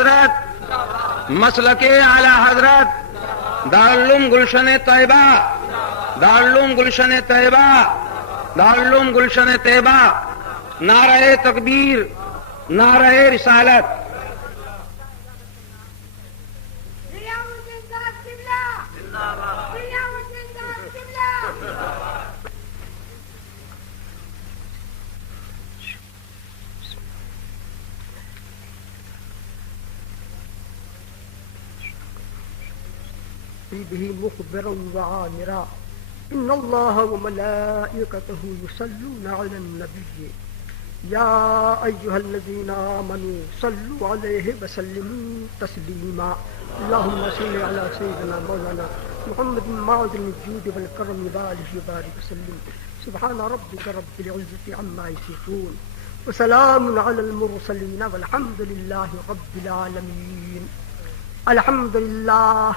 حضرت مسلک اعلی حضرت دارالعلوم گلشن طیبہ، دارالعلوم گلشن طیبہ، دارالعلوم گلشن طیبہ، نعرہ تکبیر، نعرہ رسالت۔ به مخبرا وعامرا ان الله وملائكته يصلون على النبي يا ايها الذين امنوا صلوا عليه وسلموا تسليما اللهم صل على سيدنا مولانا محمد معدن الجود والكرم وآله وبارك وسلم سبحان ربك رب العزة عما يصفون وسلام على المرسلين والحمد لله رب العالمين۔ الحمد لله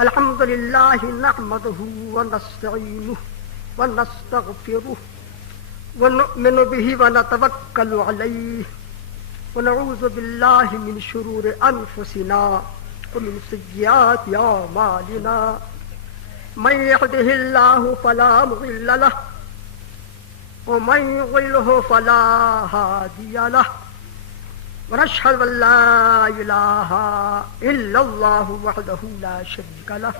الحمد لله نحمده ونستعينه ونستغفره ونؤمن به ونتوكل عليه ونعوذ بالله من شرور أنفسنا ومن سيئات أعمالنا من يهده الله فلا مضل له ومن يضلل فلا هادي له ونشهد أن لا إله إلا الله وحده لا شريك له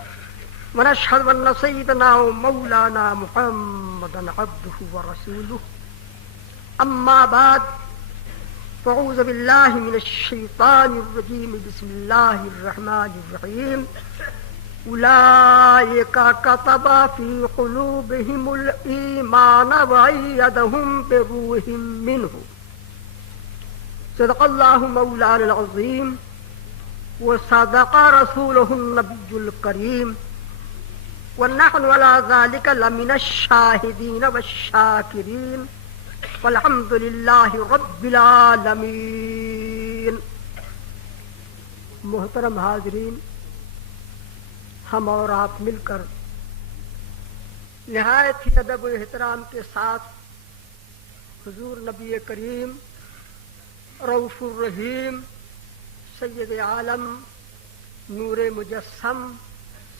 ونشهد أن سيدنا ومولانا محمدا عبده ورسوله أما بعد فأعوذ بالله من الشيطان الرجيم بسم الله الرحمن الرحيم أولئك كتب في قلوبهم الإيمان وأيدهم بروح منه صدق الله مولانا العظيم وصدق رسوله النبي الكريم ونحن على ذلك لمن الشاهدين والشاكرين والحمد لله رب العالمين۔ محترم حاضرین، ہم اور آپ مل کر نہایت ہی ادب و احترام کے ساتھ حضور نبی کریم رؤوف الرحیم سید عالم نور مجسم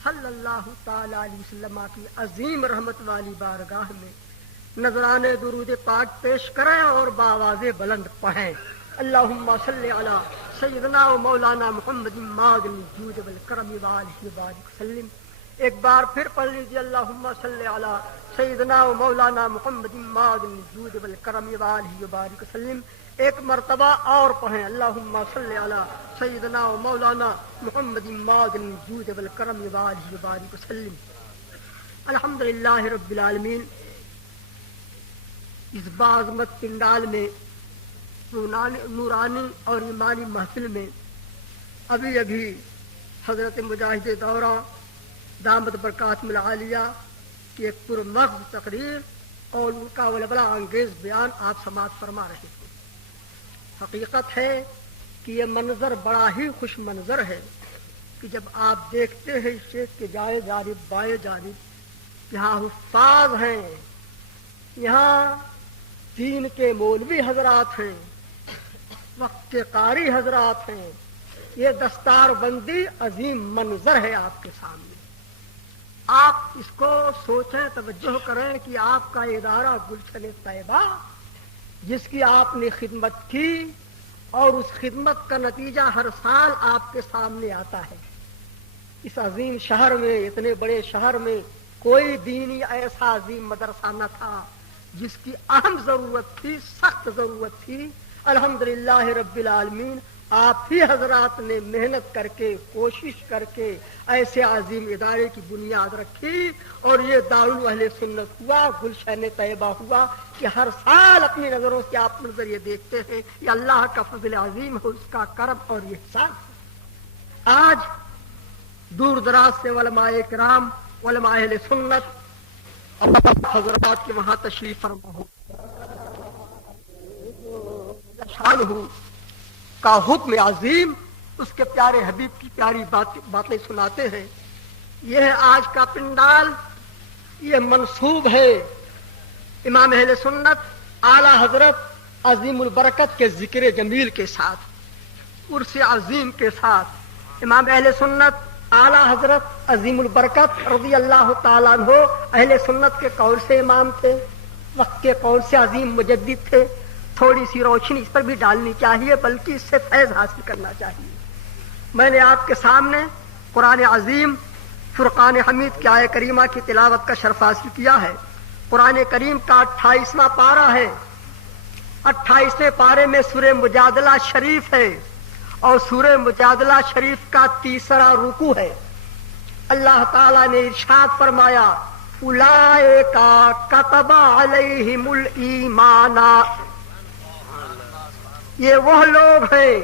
صلی اللہ تعالی علیہ وسلم کی عظیم رحمت والی بارگاہ میں نذران درود پاک پیش کریں اور بآواز بلند پڑھیں۔ اللہم صلی علی سیدنا و مولانا محمد معدن الجود والکرم وآلہ وبارک وسلم۔ ایک بار پھر پڑھ لیجیے، اللہم صلی علی سیدنا و مولانا محمد معدن الجود والکرم وآلہ وبارک وسلم۔ ایک مرتبہ اور پڑھیں، اللہم صلی علی سیدنا و مولانا محمد معدن الجود والکرم وآلہ وبارک وسلم۔ الحمدللہ رب العالمین۔ اس باعظمت پنڈال میں نورانی اور ایمانی محفل میں ابھی حضرت مجاہد دورہ دامت برکاتہم العالیہ کی ایک پرمغز تقریر اور ان کا ولولہ انگیز بیان آپ سماعت فرما رہے تھے۔ حقیقت ہے کہ یہ منظر بڑا ہی خوش منظر ہے کہ جب آپ دیکھتے ہیں شیخ کے جائے جانب بائیں جانب یہاں حفاظ ہیں، یہاں دین کے مولوی حضرات ہیں، وقت کے قاری حضرات ہیں، یہ دستار بندی عظیم منظر ہے آپ کے سامنے۔ آپ اس کو سوچیں، توجہ کریں کہ آپ کا ادارہ گلشن طیبہ جس کی آپ نے خدمت کی اور اس خدمت کا نتیجہ ہر سال آپ کے سامنے آتا ہے۔ اس عظیم شہر میں، اتنے بڑے شہر میں کوئی دینی ایسا عظیم مدرسہ نہ تھا جس کی اہم ضرورت تھی، سخت ضرورت تھی۔ الحمدللہ رب العالمین، آپ ہی حضرات نے محنت کر کے، کوشش کر کے ایسے عظیم ادارے کی بنیاد رکھی اور یہ دارالعلوم اہل سنت ہوا، گلشن طیبہ ہوا کہ ہر سال اپنی نظروں سے آپ منظر یہ دیکھتے ہیں، یہ اللہ کا فضل عظیم ہے، اس کا کرم اور یہ احسان۔ آج دور دراز سے علماء کرام، علماء اہل سنت حضرات کے وہاں تشریف فرما ہو شان ہو کا حکم عظیم، اس کے پیارے حبیب کی پیاری باتیں سناتے ہیں۔ یہ ہے آج کا پنڈال، یہ منسوب ہے امام اہل سنت اعلی حضرت عظیم البرکت کے ذکر جمیل کے ساتھ۔ عرس عظیم کے ساتھ امام اہل سنت اعلیٰ حضرت عظیم البرکت رضی اللہ تعالیٰ عنہ اہل سنت کے قول سے امام تھے، وقت کے قول سے عظیم مجدد تھے. تھوڑی سی روشنی اس پر بھی ڈالنی چاہیے، بلکہ اس سے فیض حاصل کرنا چاہیے. میں نے آپ کے سامنے قرآن عظیم فرقان حمید کی آیہ کریمہ کی تلاوت کا شرف حاصل کیا ہے. قرآن کریم کا 28واں پارہ ہے. 28ویں پارے میں سورہ مجادلہ شریف ہے اور سورہ مجادلہ شریف کا 3 رکوع ہے. اللہ تعالیٰ نے ارشاد فرمایا اولئک کتب علیہم الایمان، یہ وہ لوگ ہیں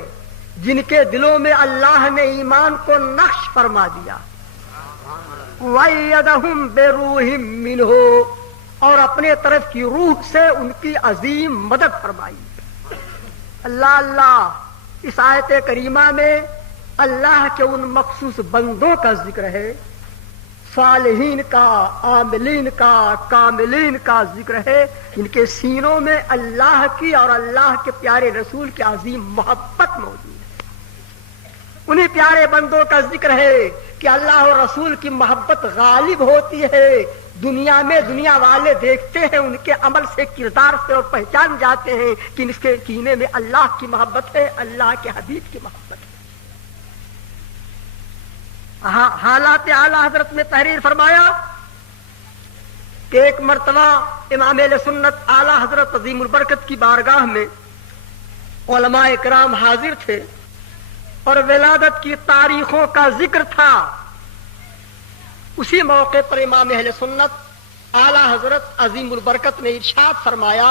جن کے دلوں میں اللہ نے ایمان کو نقش فرما دیا. وَأَيَّدَهُمْ بِرُوحٍ مِّنْهُ، اور اپنے طرف کی روح سے ان کی عظیم مدد فرمائی. اللہ اللہ، اس آیت کریمہ میں اللہ کے ان مخصوص بندوں کا ذکر ہے، صالحین کا، عاملین کا، کاملین کا ذکر ہے، جن کے سینوں میں اللہ کی اور اللہ کے پیارے رسول کی عظیم محبت موجود ہے. انہی پیارے بندوں کا ذکر ہے کہ اللہ اور رسول کی محبت غالب ہوتی ہے. دنیا میں دنیا والے دیکھتے ہیں، ان کے عمل سے، کردار سے، اور پہچان جاتے ہیں کہ اس کے سینے میں اللہ کی محبت ہے، اللہ کے حبیب کی محبت ہے. حالات اعلیٰ حضرت میں تحریر فرمایا کہ ایک مرتبہ امام اہل سنت اعلیٰ حضرت عظیم البرکت کی بارگاہ میں علماء کرام حاضر تھے اور ولادت کی تاریخوں کا ذکر تھا. اسی موقع پر امام اہل سنت اعلیٰ حضرت عظیم البرکت نے ارشاد فرمایا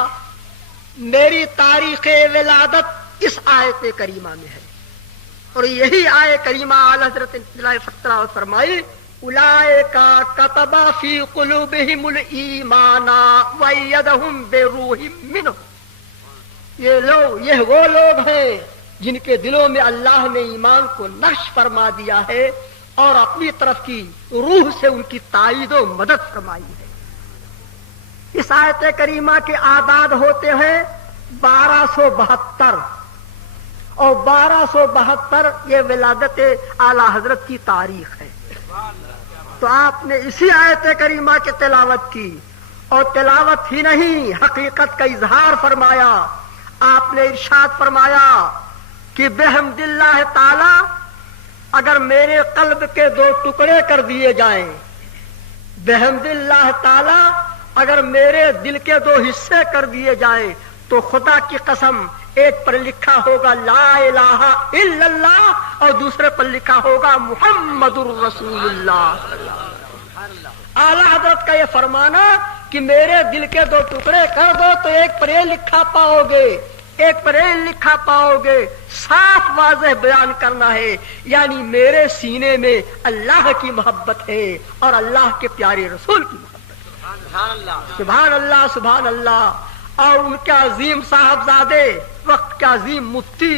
میری تاریخ ولادت اس آیت کریمہ میں ہے. اور یہی آیت کریمہ اعلیٰ حضرت تلاوت فرمائی اولئک کتب فی قلوبہم الایمان وایدہم بروح منہ، یہ وہ لوگ ہیں جن کے دلوں میں اللہ نے ایمان کو نقش فرما دیا ہے اور اپنی طرف کی روح سے ان کی تائید و مدد فرمائی ہے. اس آیت کریمہ کے اعداد ہوتے ہیں 1272 اور 1272 یہ ولادت اعلیٰ حضرت کی تاریخ ہے. تو آپ نے اسی آیت کریمہ کی تلاوت کی، اور تلاوت ہی نہیں حقیقت کا اظہار فرمایا. آپ نے ارشاد فرمایا کہ بحمد اللہ تعالی اگر میرے قلب کے 2 ٹکڑے کر دیے جائیں، بحمد اللہ تعالی اگر میرے دل کے 2 حصے کر دیے جائیں، تو خدا کی قسم ایک پر لکھا ہوگا لا الہ الا اللہ اور دوسرے پر لکھا ہوگا محمد الرسول اللہ. اعلیٰ حضرت کا یہ فرمانا کہ میرے دل کے 2 ٹکڑے کر دو تو ایک پر یہ لکھا پاؤ گے، ایک پر یہ لکھا پاؤ گے. صاف واضح بیان کرنا ہے، یعنی میرے سینے میں اللہ کی محبت ہے اور اللہ کے پیارے رسول کی محبت ہے. سبحان اللہ سبحان اللہ. اور ان کے عظیم صاحبزادے، وقت کے عظیم مفتی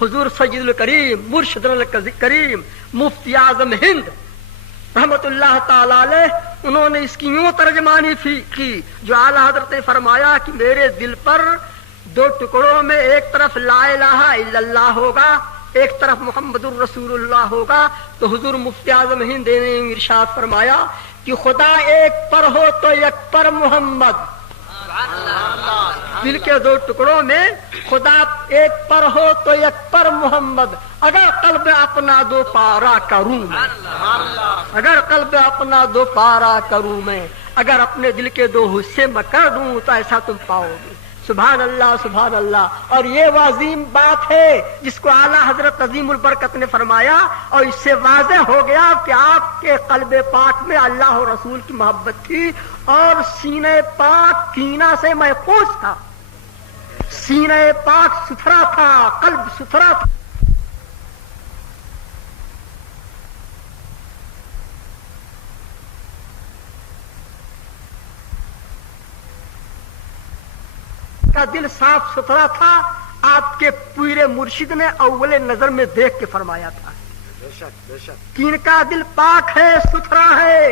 حضور سید الکریم مرشد الکریم مفتی اعظم ہند رحمت اللہ تعالی علیہ، انہوں نے اس کی یوں ترجمانی کی جو اعلیٰ حضرت نے فرمایا کہ میرے دل پر 2 ٹکڑوں میں ایک طرف لا الہ الا اللہ ہوگا، ایک طرف محمد الرسول اللہ ہوگا. تو حضور مفتی اعظم ہند نے ارشاد فرمایا کہ خدا ایک پر ہو تو یک پر محمد، دل کے 2 ٹکڑوں میں خدا ایک پر ہو تو یک پر محمد. اگر قلب اپنا 2 پارا کروں میں، اگر قلب اپنا 2 پارا کروں میں، اگر اپنے دل کے 2 حصے میں کر دوں تو ایسا تم پاؤ گے. سبحان اللہ سبحان اللہ. اور یہ وہ عظیم بات ہے جس کو اعلیٰ حضرت عظیم البرکت نے فرمایا، اور اس سے واضح ہو گیا کہ آپ کے قلب پاک میں اللہ اور رسول کی محبت تھی اور سینے پاک کینہ سے محفوظ تھا، سینے پاک ستھرا تھا، قلب ستھرا تھا. کا دل صاف ستھرا تھا. آپ کے پورے مرشد نے اول نظر میں دیکھ کے فرمایا تھا کہ ان کا دل پاک ہے، ستھرا ہے.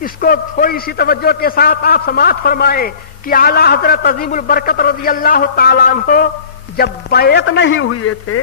اس کو تھوڑی سی توجہ کے ساتھ آپ سماعت فرمائیں کہ اعلیٰ حضرت عظیم البرکت رضی اللہ تعالیٰ عنہ جب بیعت نہیں ہوئے تھے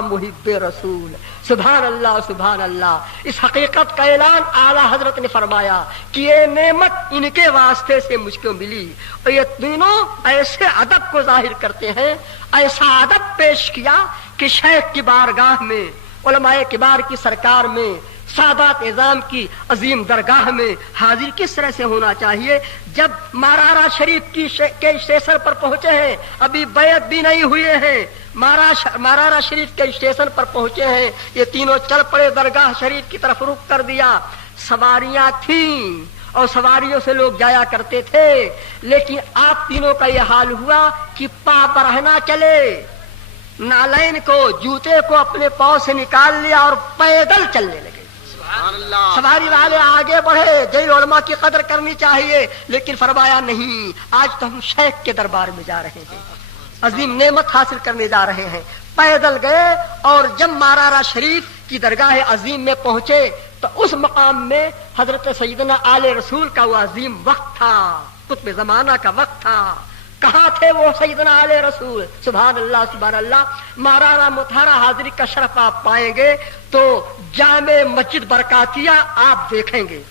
محب رسول. سبحان اللہ سبحان اللہ. اس حقیقت کا اعلان اعلیٰ حضرت نے فرمایا کہ یہ نعمت ان کے واسطے سے مجھ کو ملی. اور یہ تینوں ایسے ادب کو ظاہر کرتے ہیں, ایسا ادب پیش کیا کہ شیخ کی بارگاہ میں, علماء کبار کی سرکار میں, سادات اعظام کی عظیم درگاہ میں حاضر کس طرح سے ہونا چاہیے. جب مارارا شریف کے اسٹیشن پر پہنچے ہیں, ابھی بیعت بھی نہیں ہوئے ہیں, مارارا شریف کے اسٹیشن پر پہنچے ہیں, یہ تینوں چل پڑے درگاہ شریف کی طرف رخ کر دیا. سواریاں تھیں اور سواریوں سے لوگ جایا کرتے تھے, لیکن آپ تینوں کا یہ حال ہوا کہ پا برہنا چلے, نالین کو, جوتے کو اپنے پاؤں سے نکال لیا اور پیدل چلنے لگے. سواری والے آگے بڑھے, جی علماء کی قدر کرنی چاہیے, لیکن فرمایا نہیں, آج تو ہم شیخ کے دربار میں جا رہے ہیں, عظیم نعمت حاصل کرنے جا رہے ہیں. پیدل گئے اور جب مارارا شریف کی درگاہ عظیم میں پہنچے تو اس مقام میں حضرت سیدنا آل رسول کا وہ عظیم وقت تھا, قطب زمانہ کا وقت تھا. کہاں تھے وہ سیدنا آل رسول؟ سبحان اللہ سبحان اللہ. مارارا مطہرہ حاضری کا شرف آپ پائیں گے تو جامع مسجد برکاتیہ آپ دیکھیں گے.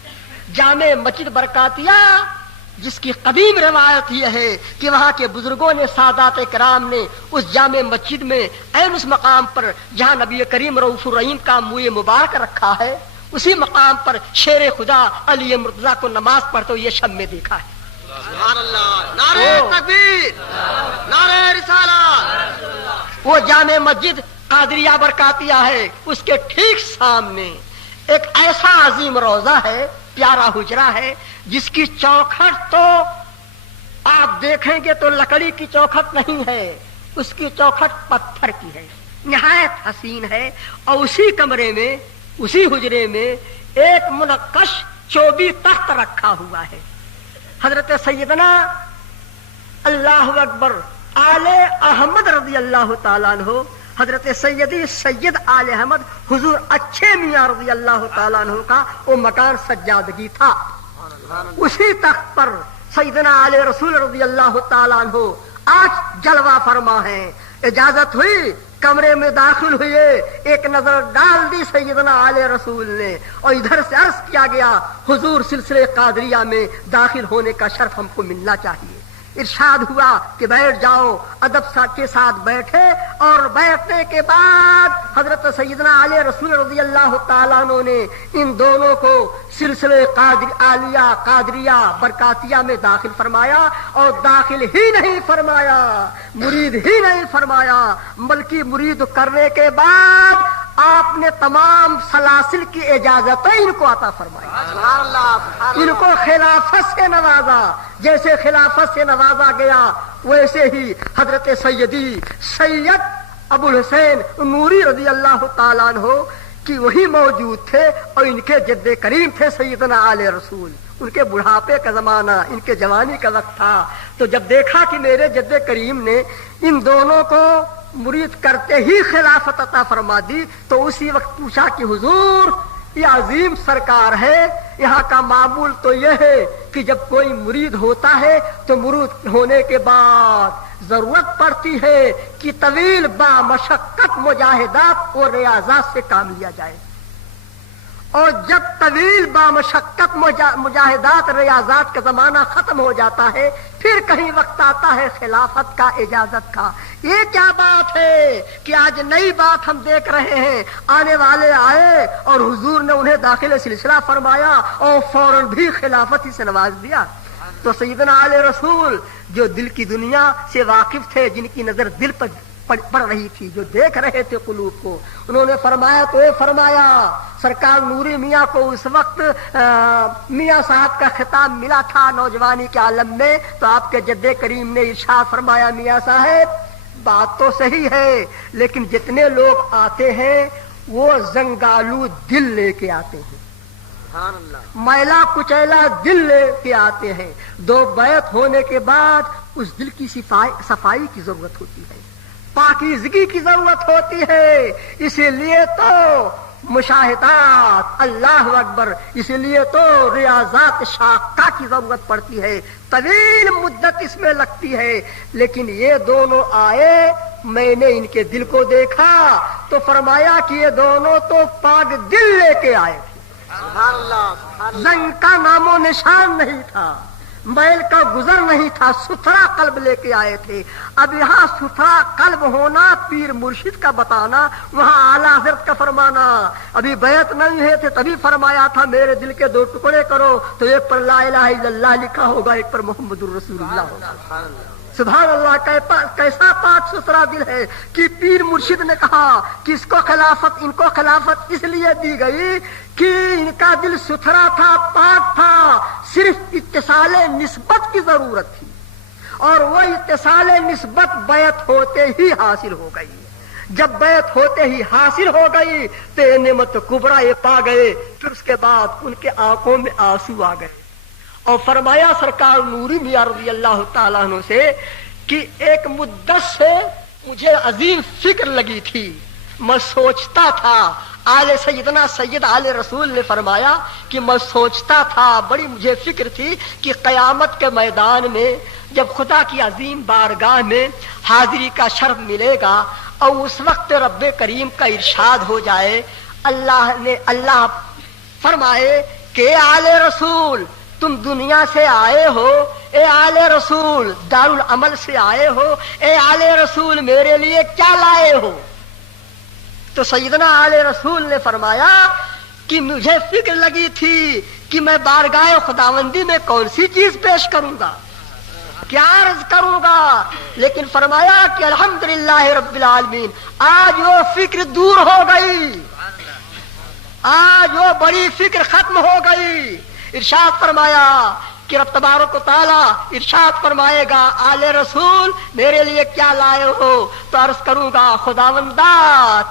جامع مسجد برکاتیہ جس کی قدیم روایت یہ ہے کہ وہاں کے بزرگوں نے, سادات کرام نے اس جامع مسجد میں عین اس مقام پر جہاں نبی کریم رؤوف الرحیم کا منہ مبارک رکھا ہے, اسی مقام پر شیر خدا علی مرتضیٰ کو نماز پڑھتے ہوئے شب میں دیکھا ہے. سبحان اللہ. نعرہ تکبیر, نعرہ رسالت. وہ جامع مسجد قادریہ برکاتیہ ہے, اس کے ٹھیک سامنے ایک ایسا عظیم روضہ ہے, پیارا حجرہ ہے, جس کی چوکھٹ تو آپ دیکھیں گے تو لکڑی کی چوکھٹ نہیں ہے, اس کی چوکھٹ پتھر کی ہے, نہایت حسین ہے. اور اسی کمرے میں, اسی حجرے میں ایک منقش چوبی تخت رکھا ہوا ہے. حضرت سیدنا اللہ اکبر آل احمد رضی اللہ تعالیٰ عنہ, حضرت سیدی سید آل احمد حضور اچھے میاں رضی اللہ تعالیٰ عنہ کا وہ مکان سجادگی تھا. اسی تخت پر سیدنا آل رسول رضی اللہ تعالیٰ عنہ آج جلوہ فرما ہے. اجازت ہوئی, کمرے میں داخل ہوئے, ایک نظر ڈال دی سیدنا آل رسول نے, اور ادھر سے عرض کیا گیا حضور سلسلے قادریہ میں داخل ہونے کا شرف ہم کو ملنا چاہیے. ارشاد ہوا کہ بیٹھ جاؤ. ادب کے ساتھ بیٹھے, اور بیٹھنے کے بعد حضرت سیدنا آل رسول رضی اللہ تعالیٰ عنہ نے ان دونوں کو سلسلے عالیہ قادریہ برکاتیہ میں داخل فرمایا. اور داخل ہی نہیں فرمایا, مرید ہی نہیں فرمایا, بلکہ مرید کرنے کے بعد آپ نے تمام سلاسل کی اجازتیں ان کو عطا فرمائی. ان کو خلافت سے نوازا, جیسے خلافت سے نوازا گیا ویسے ہی حضرت سیدی سید ابو الحسین نوری رضی اللہ تعالیٰ عنہ کی وہی موجود تھے, اور ان کے جد کریم تھے سیدنا آل رسول. ان کے بڑھاپے کا زمانہ, ان کے جوانی کا وقت تھا. تو جب دیکھا کہ میرے جد کریم نے ان دونوں کو مرید کرتے ہی خلافت عطا فرما دی, تو اسی وقت پوچھا کہ حضور یہ عظیم سرکار ہے, یہاں کا معمول تو یہ ہے کہ جب کوئی مرید ہوتا ہے تو مرید ہونے کے بعد ضرورت پڑتی ہے کہ طویل با مشقت مجاہدات اور ریاضات سے کام لیا جائے, اور جب طویل با مشقت مجاہدات ریاضات کا زمانہ ختم ہو جاتا ہے پھر کہیں وقت آتا ہے خلافت کا, اجازت کا. یہ کیا بات ہے کہ آج نئی بات ہم دیکھ رہے ہیں. آنے والے آئے اور حضور نے انہیں داخل سلسلہ فرمایا اور فوراً بھی خلافت ہی سے نواز دیا. تو سیدنا آل رسول جو دل کی دنیا سے واقف تھے, جن کی نظر دل پر پڑ رہی تھی, جو دیکھ رہے تھے قلوب کو, انہوں نے فرمایا تو یہ فرمایا. سرکار نوری میاں کو اس وقت میاں صاحب کا خطاب ملا تھا نوجوانی کے عالم میں, تو آپ کے جد کریم نے ارشاد فرمایا میاں صاحب بات تو صحیح ہے, لیکن جتنے لوگ آتے ہیں وہ زنگالو دل لے کے آتے ہیں, میلا کچیلا دل لے کے آتے ہیں. دو بیعت ہونے کے بعد اس دل کی صفائی کی ضرورت ہوتی ہے, پاکیزگی کی ضرورت ہوتی ہے. اسی لیے تو مشاہدات, اللہ اکبر, اسی لیے تو ریاضات شاقہ کی ضرورت پڑتی ہے, طویل مدت اس میں لگتی ہے. لیکن یہ دونوں آئے میں نے ان کے دل کو دیکھا تو فرمایا کہ یہ دونوں تو پاک دل لے کے آئے تھے، سبحان اللہ سبحان اللہ زنگ کا نام و نشان نہیں تھا، میل کا گزر نہیں تھا، ستھرا قلب لے کے آئے تھے۔ اب یہاں ستھرا قلب ہونا پیر مرشد کا بتانا، وہاں اعلیٰ حضرت کا فرمانا۔ ابھی بیعت نہیں ہوئے تھے تبھی فرمایا تھا میرے دل کے دو ٹکڑے کرو، تو ایک پر لا الہ الا اللہ لکھا ہوگا، ایک پر محمد الرسول اللہ ہوگا۔ سبحان اللہ، کیسا پاک ستھرا دل ہے کہ پیر مرشد نے کہا کہ اس کو خلافت، ان کو خلافت اس لیے دی گئی کہ ان کا دل ستھرا تھا، پاک تھا، صرف اتصال نسبت کی ضرورت تھی، اور وہ اتصال نسبت بیعت ہوتے ہی حاصل ہو گئی۔ جب بیعت ہوتے ہی حاصل ہو گئی تو یہ نعمت کبریٰ یہ پا گئے، پھر اس کے بعد ان کے آنکھوں میں آنسو آ گئے، اور فرمایا سرکار نوری میاں رضی اللہ تعالیٰ عنہ سے کہ ایک مدت سے مجھے عظیم فکر لگی تھی، میں سوچتا تھا، آل سیدنا سید آل رسول نے فرمایا کہ میں سوچتا تھا، بڑی مجھے فکر تھی کہ قیامت کے میدان میں جب خدا کی عظیم بارگاہ میں حاضری کا شرف ملے گا اور اس وقت رب کریم کا ارشاد ہو جائے، اللہ فرمائے کہ آل رسول تم دنیا سے آئے ہو، اے آل رسول دارالعمل سے آئے ہو، اے آل رسول میرے لیے کیا لائے ہو؟ تو سیدنا آل رسول نے فرمایا کہ مجھے فکر لگی تھی کہ میں بارگاہ خداوندی میں کون سی چیز پیش کروں گا، کیا عرض کروں گا، لیکن فرمایا کہ الحمدللہ رب العالمین آج وہ فکر دور ہو گئی، آج وہ بڑی فکر ختم ہو گئی۔ ارشاد فرمایا کہ رب تبارک و تعالیٰ ارشاد فرمائے گا آل رسول میرے لیے کیا لائے ہو؟ تو عرض کروں گا خداوندا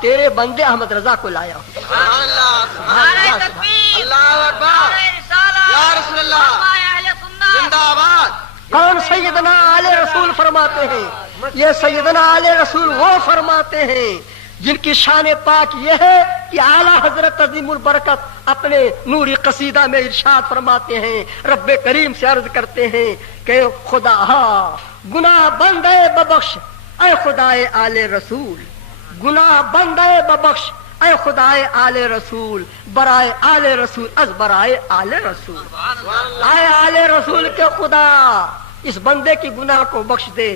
تیرے بندے احمد رضا کو لایا ہو۔ سبحان اللہ سبحان اللہ اللہ اکبر یا رسول اللہ زندہ آباد۔ کون سیدنا آل رسول فرماتے ہیں؟ یہ سیدنا آل رسول وہ فرماتے ہیں جن کی شان پاک یہ ہے کہ اعلیٰ حضرت عظیم البرکت اپنے نوری قصیدہ میں ارشاد فرماتے ہیں، رب کریم سے عرض کرتے ہیں کہ خدا گناہ بندے ببخش اے خدائے آل رسول، گناہ بندے ببخش اے خدائے آل رسول، برائے آل رسول از برائے آل رسول، اے آل رسول کے خدا اس بندے کی گناہ کو بخش دے۔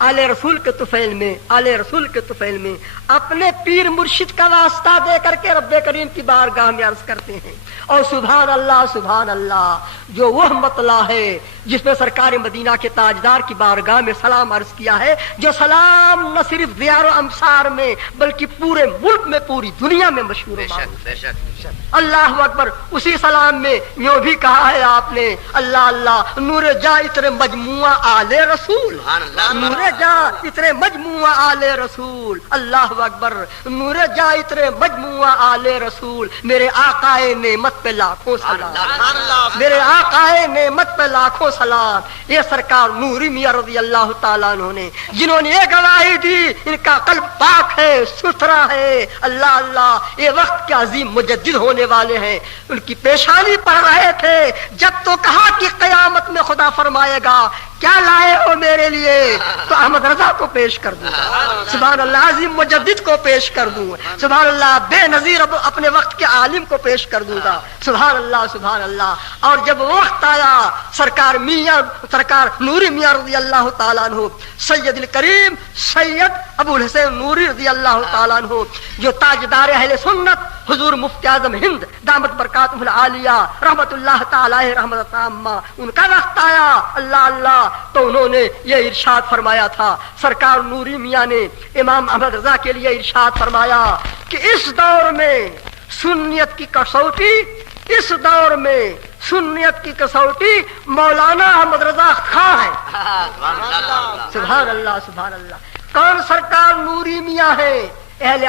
آل رسول کے طفیل میں، آل رسول کے طفیل میں اپنے پیر مرشد کا واسطہ دے کر کے رب کریم کی بارگاہ میں عرض کرتے ہیں، اور سبحان اللہ جو وہ مطلع ہے جس میں سرکار مدینہ کے تاجدار کی بارگاہ میں سلام عرض کیا ہے، جو سلام نہ صرف دیار و امصار میں بلکہ پورے ملک میں، پوری دنیا میں مشہور ہے۔ اللہ اکبر۔ اسی سلام میں یوں بھی کہا ہے آپ نے، اللہ اللہ نور جا اتنے مجموعہ آل رسول، نور جا اتنے مجموعہ آل رسول، اللہ اکبر، نور جا اتنے مجموعہ آل رسول، میرے آقائے نعمت پہ لاکھوں سلام، میرے آقائے نعمت پہ لاکھوں سلام۔ یہ سرکار نوری میاں رضی اللہ تعالیٰ عنہ نے جنہوں نے یہ گواہی دی ان کا قلب پاک ہے، ستھرا ہے، اللہ اللہ یہ وقت کے عظیم مجدد ہونے والے ہیں، ان کی پیشانی پڑھ رہے تھے جب تو کہا کہ قیامت میں خدا فرمائے گا کیا لائے ہو میرے لیے، تو احمد رضا کو پیش کر دوں گا، سبحان اللہ عظیم مجدد کو پیش کر دوں، سبحان اللہ بے نظیر اپنے وقت کے عالم کو پیش کر دوں گا، سبحان اللہ سبحان اللہ۔ اور جب وقت آیا سرکار نوری میاں رضی اللہ تعالیٰ عنہ، سید الکریم سید ابو الحسین نوری رضی اللہ تعالیٰ عنہ جو تاجدار اہل سنت حضور مفتی اعظم ہند دامت برکاتہ العالیہ رحمت اللہ تعالی رحمت عامہ، ان کا وقت آیا اللہ اللہ تو انہوں نے یہ ارشاد فرمایا تھا، سرکار نوری میاں نے امام احمد رضا کے لیے ارشاد فرمایا کہ اس دور میں سنیت کی کسوٹی، اس دور میں سنیت کی کسوٹی مولانا احمد رضا خاں ہے، سبحان اللہ سبحان اللہ۔ کون سرکار نوری میاں ہے؟ اہل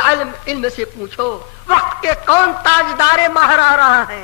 علم سے پوچھو، وقت کے کون تاجدار ماہر آ رہا ہے؟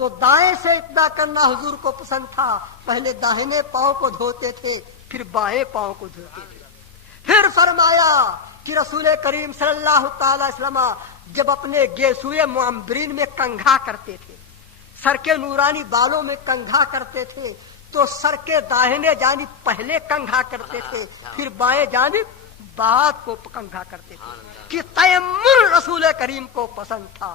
تو دائیں سے ابتدا کرنا حضور کو پسند تھا. پہلے داہنے پاؤں کو دھوتے تھے پھر بائیں پاؤں کو دھوتے تھے. پھر فرمایا کہ رسول کریم صلی اللہ تعالی وسلم جب اپنے گیسوئے معمبرین میں کنگھا کرتے تھے, سر کے نورانی بالوں میں کنگھا کرتے تھے, تو سر کے داہنے جانب پہلے کنگھا کرتے تھے پھر بائیں جانب بعد کو کنگھا کرتے تھے, کہ تیمم رسول کریم کو پسند تھا.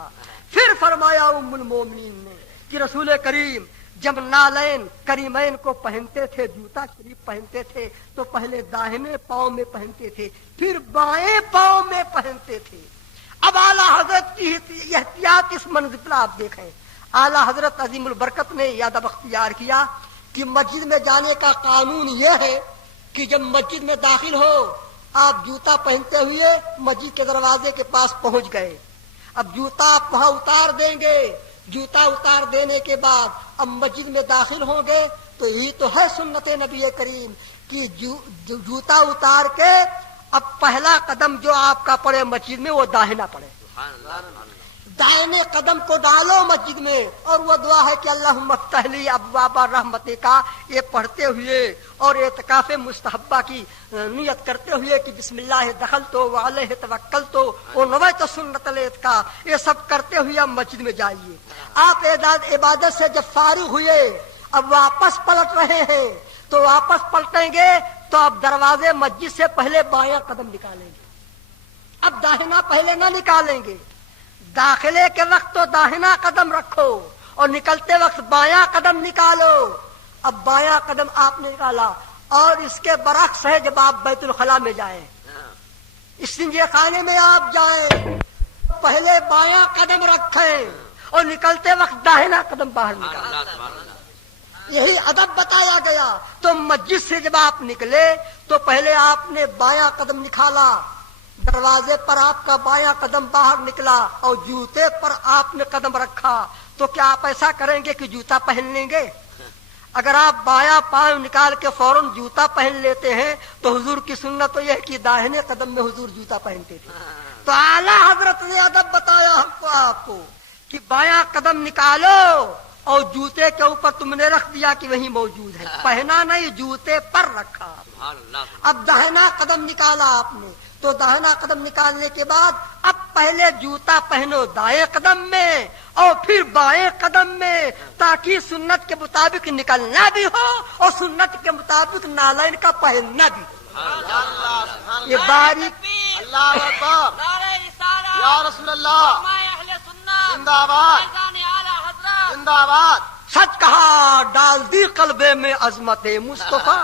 پھر فرمایا ام المومنین نے کہ رسول کریم جب نالین کریمین کو پہنتے تھے, جوتا شریف پہنتے تھے, تو پہلے داہنے پاؤں میں پہنتے تھے پھر بائیں پاؤں میں پہنتے تھے. اب اعلیٰ حضرت کی احتیاط اس منظر پر آپ دیکھیں. اعلیٰ حضرت عظیم البرکت نے یہ ادب اختیار کیا کہ مسجد میں جانے کا قانون یہ ہے کہ جب مسجد میں داخل ہو آپ جوتا پہنتے ہوئے مسجد کے دروازے کے پاس پہنچ گئے. اب جوتا آپ وہاں اتار دیں گے, جوتا اتار دینے کے بعد اب مسجد میں داخل ہوں گے تو یہی تو ہے سنت نبی کریم کہ جوتا اتار کے اب پہلا قدم جو آپ کا پڑے مسجد میں وہ داہنا پڑے. دائنے قدم کو ڈالو مسجد میں, اور وہ دعا ہے کہ اللہم افتح لی ابواب رحمتک کا, یہ پڑھتے ہوئے اور اعتکاف مستحبہ کی نیت کرتے ہوئے کہ بسم اللہ دخلت وعلیہ توکلت ونویت سنت الاتقاء, یہ سب کرتے ہوئے اب مسجد میں جائیے. آپ عبادت سے جب فارغ ہوئے اب واپس پلٹ رہے ہیں تو واپس پلٹیں گے تو اب دروازے مسجد سے پہلے بایاں قدم نکالیں گے, اب داہنا پہلے نہ نکالیں گے. داخلے کے وقت تو داہنا قدم رکھو اور نکلتے وقت بایاں قدم نکالو. اب بایاں قدم آپ نے نکالا, اور اس کے برعکس ہے جب آپ بیت الخلاء میں جائیں, استنجے خانے میں آپ جائیں, پہلے بایاں قدم رکھیں اور نکلتے وقت داہنا قدم باہر نکالیں. یہی ادب بتایا گیا. تو مسجد سے جب آپ نکلے تو پہلے آپ نے بایاں قدم نکالا, دروازے پر آپ کا بایاں قدم باہر نکلا اور جوتے پر آپ نے قدم رکھا. تو کیا آپ ایسا کریں گے کہ جوتا پہن لیں گے؟ اگر آپ بایاں پاؤں نکال کے فوراً جوتا پہن لیتے ہیں تو حضور کی سنت تو یہ ہے کہ داہنے قدم میں حضور جوتا پہنتے تھے. تو اعلیٰ حضرت نے ادب بتایا ہم کو آپ کو کہ بایاں قدم نکالو اور جوتے کے اوپر تم نے رکھ دیا کہ وہی موجود ہے, پہنا نہیں جوتے پر رکھا. اب داہنا قدم نکالا آپ نے, تو داہنا قدم نکالنے کے بعد اب پہلے جوتا پہنو دائیں قدم میں اور پھر بائیں قدم میں, تاکہ سنت کے مطابق نکلنا بھی ہو اور سنت کے مطابق نالین کا پہننا بھی ہو. یہ باریک اللہ اکبر, یا رسول اللہ, زندہ آباد, زندہ آباد. سچ کہا, ڈال دی قلب میں عظمت مصطفیٰ,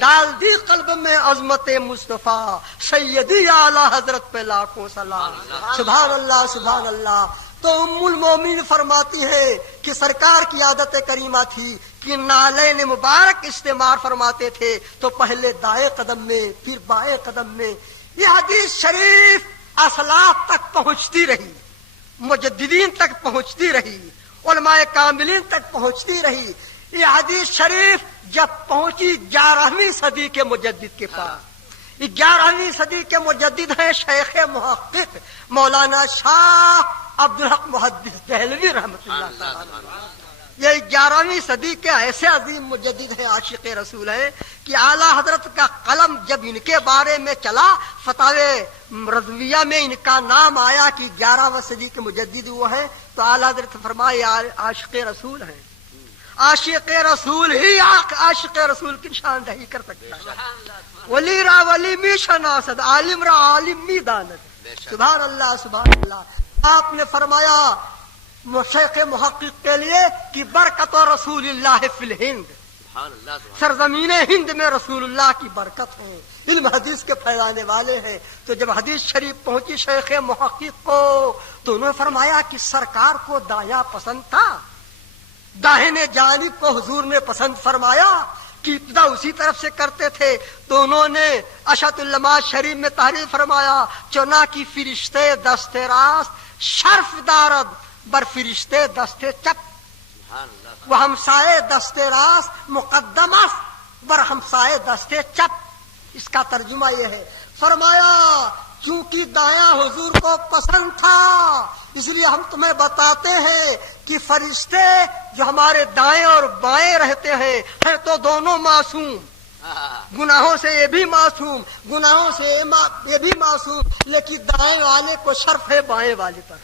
ڈال دی قلب میں عظمت مصطفیٰ, سیدی اعلیٰ حضرت پہ لاکھوں سلام. سبحان اللہ سبحان اللہ. تو ام المومنین فرماتی ہے کہ سرکار کی عادت کریمہ تھی کہ نالین مبارک استعمال فرماتے تھے تو پہلے دائیں قدم میں پھر بائیں قدم میں. یہ حدیث شریف اسلاف تک پہنچتی رہی, مجددین تک پہنچتی رہی, علماء کاملین تک پہنچتی رہی. یہ حدیث شریف جب پہنچی 11ویں صدی کے مجدد کے پاس. 11ویں صدی کے مجدد ہیں شیخ محقق مولانا شاہ عبدالحق محدث دہلوی رحمۃ اللہ تعالی. یہ 11ویں صدی کے ایسے عظیم مجدد ہیں, عاشق رسول ہیں کہ اعلیٰ حضرت کا قلم جب ان کے بارے میں چلا, فتاوی رضویہ میں ان کا نام آیا کہ 11ویں صدی کے مجدد وہ ہیں, تو اعلیٰ حضرت فرمائے عاشق رسول ہیں. عاشق رسول ہی عاشق رسول کی نشاندہی کر سکتا ہے. ولی را ولی می شناسد, عالم را عالم می داند. سبحان اللہ سبحان اللہ. آپ نے فرمایا شیخ محقق کے لیے کہ برکت رسول اللہ فی الہند, سرزمین ہند میں رسول اللہ کی برکت ہے, علم حدیث کے پھیلانے والے ہیں. تو جب حدیث شریف پہنچی شیخ محقق کو تو انہوں نے فرمایا کہ سرکار کو دایاں پسند تھا, داہنے جانب کو حضور نے پسند فرمایا کہ ابتدا اسی طرف سے کرتے تھے. تو انہوں نے اشہۃ اللمات شریف میں تحریر فرمایا, چنا کی فرشتے دستے راست شرف دارد بر فرشتے دستے چپ, وہ ہمسائے دستے راست مقدم است بر ہمسائے دستے چپ. اس کا ترجمہ یہ ہے, فرمایا چونکہ دایاں حضور کو پسند تھا اس لیے ہم تمہیں بتاتے ہیں کہ فرشتے جو ہمارے دائیں اور بائیں رہتے ہیں تو دونوں معصوم، گناہوں سے یہ بھی معصوم، گناہوں سے یہ بھی معصوم، لیکن دائیں والے کو شرف ہے بائیں والے پر،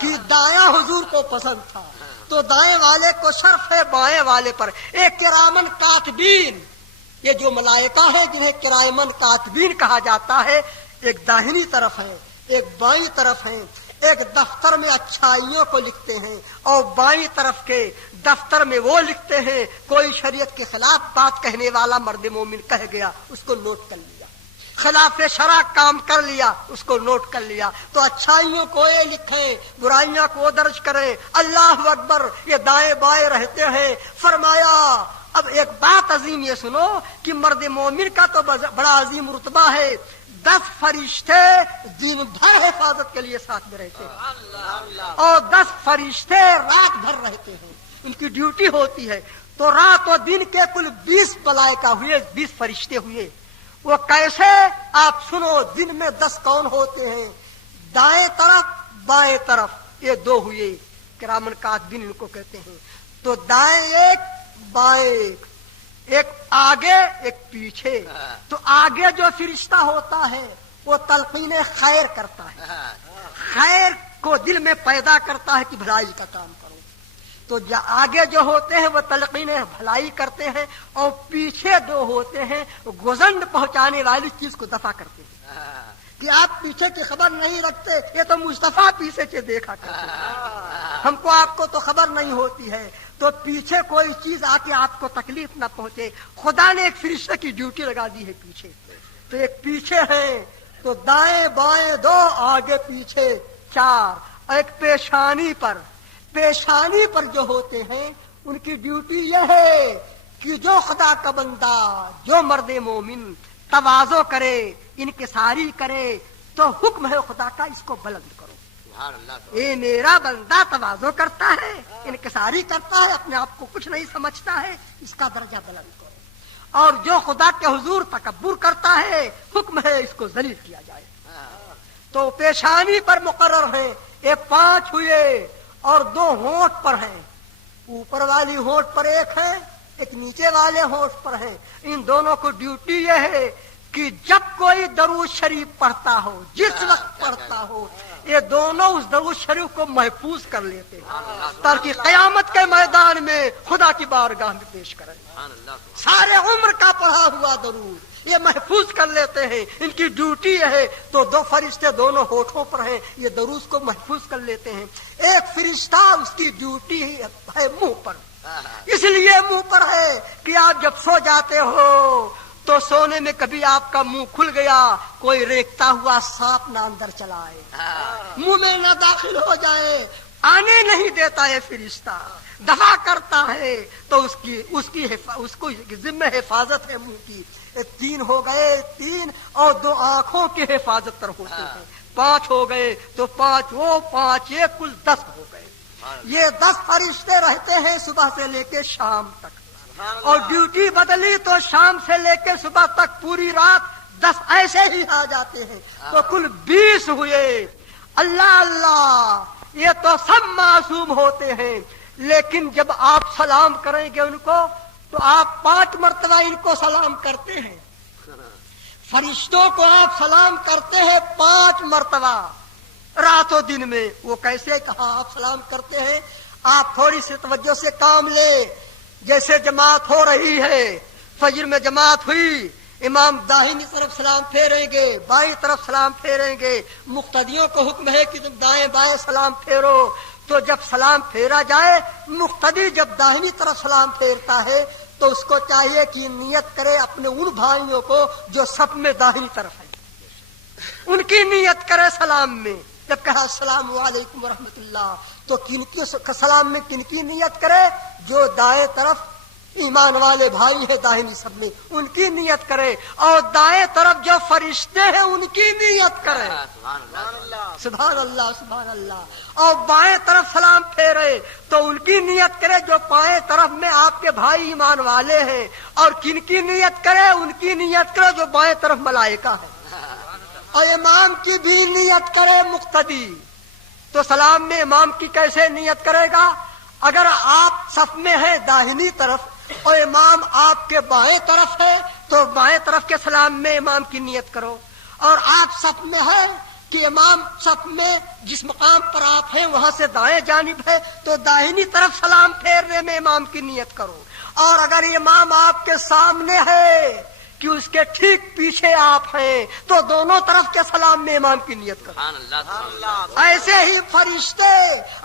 کہ دایاں حضور کو پسند تھا تو دائیں والے کو شرف ہے بائیں والے پر۔ ایک کرامن کاتبین، یہ جو ملائکہ ہے جنہیں کرامن کاتبین کہا جاتا ہے، ایک داہنی طرف ہے ایک بائیں طرف ہے۔ ایک دفتر میں اچھائیوں کو لکھتے ہیں اور بائیں طرف کے دفتر میں وہ لکھتے ہیں کوئی شریعت کے خلاف بات کہنے والا مرد مومن کہہ گیا، اس کو نوٹ کر لیا، خلاف شرع کام کر لیا، اس کو نوٹ کر لیا۔ تو اچھائیوں کو یہ لکھیں، برائیاں کو درج کریں۔ اللہ اکبر، یہ دائیں بائیں رہتے ہیں۔ فرمایا اب ایک بات عظیم یہ سنو کہ مرد مومن کا تو بڑا عظیم رتبہ ہے، 10 فرشتے دن بھر حفاظت کے لیے ساتھ میں رہتے ہیں اور 10 فرشتے رات بھر رہتے ہیں، ان کی ڈیوٹی ہوتی ہے۔ تو رات و دن کے کل 20 ملائکہ ہوئے، 20 فرشتے ہوئے۔ وہ کیسے؟ آپ سنو، دن میں 10 کون ہوتے ہیں؟ دائیں طرف بائیں طرف، یہ 2 ہوئے، کرامن کاتبین ان کو کہتے ہیں۔ تو دائیں ایک بائیں ایک آگے ایک پیچھے۔ تو آگے جو فرشتہ ہوتا ہے وہ تلقین خیر کرتا ہے، خیر کو دل میں پیدا کرتا ہے کہ بھلائی کا کام کرو۔ تو آگے جو ہوتے ہیں وہ تلقین بھلائی کرتے ہیں اور پیچھے 2 ہوتے ہیں گزنڈ پہنچانے والی چیز کو دفع کرتے ہیں کہ آپ پیچھے کی خبر نہیں رکھتے، یہ تو مصطفیٰ پیچھے سے دیکھا کرتے ہیں، ہم کو آپ کو تو خبر نہیں ہوتی ہے۔ تو پیچھے کوئی چیز آ کے آپ کو تکلیف نہ پہنچے، خدا نے ایک فرشتے کی ڈیوٹی لگا دی ہے پیچھے۔ تو ایک پیچھے ہے، تو دائیں بائیں 2، آگے پیچھے 4، ایک پیشانی پر۔ پیشانی پر جو ہوتے ہیں ان کی ڈیوٹی یہ ہے کہ جو خدا کا بندہ، جو مرد مومن تواضع کرے، انکساری کرے، تو حکم ہے خدا کا اس کو بلند کرو۔ یہ میرا بندہ تواضع کرتا ہے، انکساری کرتا ہے، اپنے آپ کو کچھ نہیں سمجھتا ہے، اس کا درجہ بلند کرو۔ اور جو خدا کے حضور تکبر کرتا ہے، حکم ہے اس کو ذلیل کیا جائے۔ تو پیشانی پر مقرر ہیں، ایک 5 ہوئے اور 2 ہونٹ پر ہیں، اوپر والی ہونٹ پر ایک ہے، ایک نیچے والے ہونٹ پر ہے۔ ان دونوں کو ڈیوٹی یہ ہے کہ جب کوئی درود شریف پڑھتا ہو، جس وقت پڑھتا ہو، یہ دونوں اس درود شریف کو محفوظ کر لیتے ہیں تاکہ قیامت کے میدان میں خدا کی بارگاہ میں پیش کریں۔ سارے عمر کا پڑھا ہوا درود یہ محفوظ کر لیتے ہیں، ان کی ڈیوٹی ہے۔ تو 2 فرشتے دونوں ہوٹھوں پر ہیں، یہ درود کو محفوظ کر لیتے ہیں۔ ایک فرشتہ اس کی ڈیوٹی ہے منہ پر، اس لیے منہ پر ہے کہ آپ جب سو جاتے ہو تو سونے میں کبھی آپ کا منہ کھل گیا، کوئی ریکتا ہوا سانپ نہ اندر چلا آئے، منہ میں نہ داخل ہو جائے، آنے نہیں دیتا ہے فرشتہ، دفع کرتا ہے۔ تو اس کو ذمہ حفاظت ہے منہ کی۔ 3 ہو گئے، 3 اور 2 آنکھوں کی حفاظت پر ہوتے ہیں، 5 ہو گئے، تو 5 وہ 5 یہ کل 10 ہو گئے۔ یہ 10 فرشتے رہتے ہیں صبح سے لے کے شام تک، اور ڈیوٹی بدلی تو شام سے لے کے صبح تک پوری رات 10 ایسے ہی آ جاتے ہیں، تو کل 20 ہوئے۔ اللہ اللہ، یہ تو سب معصوم ہوتے ہیں، لیکن جب آپ سلام کریں گے ان کو تو آپ 5 مرتبہ ان کو سلام کرتے ہیں، فرشتوں کو آپ سلام کرتے ہیں 5 مرتبہ رات و دن میں۔ وہ کیسے کہا آپ سلام کرتے ہیں؟ آپ تھوڑی سی توجہ سے کام لے۔ جیسے جماعت ہو رہی ہے، فجر میں جماعت ہوئی، امام داہنی طرف سلام پھیریں گے، بائیں طرف سلام پھیریں گے، مقتدیوں کو حکم ہے کہ تم دائیں بائیں سلام پھیرو۔ تو جب سلام پھیرا جائے، مقتدی جب داہنی طرف سلام پھیرتا ہے تو اس کو چاہیے کہ نیت کرے اپنے ان بھائیوں کو جو سب میں داہنی طرف ہے، ان کی نیت کرے سلام میں۔ جب کہا السلام علیکم ورحمۃ اللہ، تو کن کی سلام میں کن کی نیت کرے؟ جو دائیں طرف ایمان والے بھائی ہیں داہنی سب میں، ان کی نیت کرے، اور دائیں طرف جو فرشتے ہیں ان کی نیت کرے۔ سبحان اللہ سبحان اللہ۔ اور بائیں طرف سلام پھیرے تو ان کی نیت کرے جو بائیں طرف میں آپ کے بھائی ایمان والے ہیں، اور کن کی نیت کرے؟ ان کی نیت کرے جو بائیں طرف ملائکہ ہے، اور امام کی بھی نیت کرے مقتدی۔ تو سلام میں امام کی کیسے نیت کرے گا؟ اگر آپ صف میں ہیں داہنی طرف اور امام آپ کے بائیں طرف ہے تو بائیں طرف کے سلام میں امام کی نیت کرو، اور آپ صف میں ہیں کہ امام صف میں جس مقام پر آپ ہیں وہاں سے دائیں جانب ہے تو داہنی طرف سلام پھیرنے میں امام کی نیت کرو، اور اگر امام آپ کے سامنے ہے کہ اس کے ٹھیک پیچھے آپ ہیں تو دونوں طرف کے سلام میں امام کی نیت کرو۔ ایسے ہی فرشتے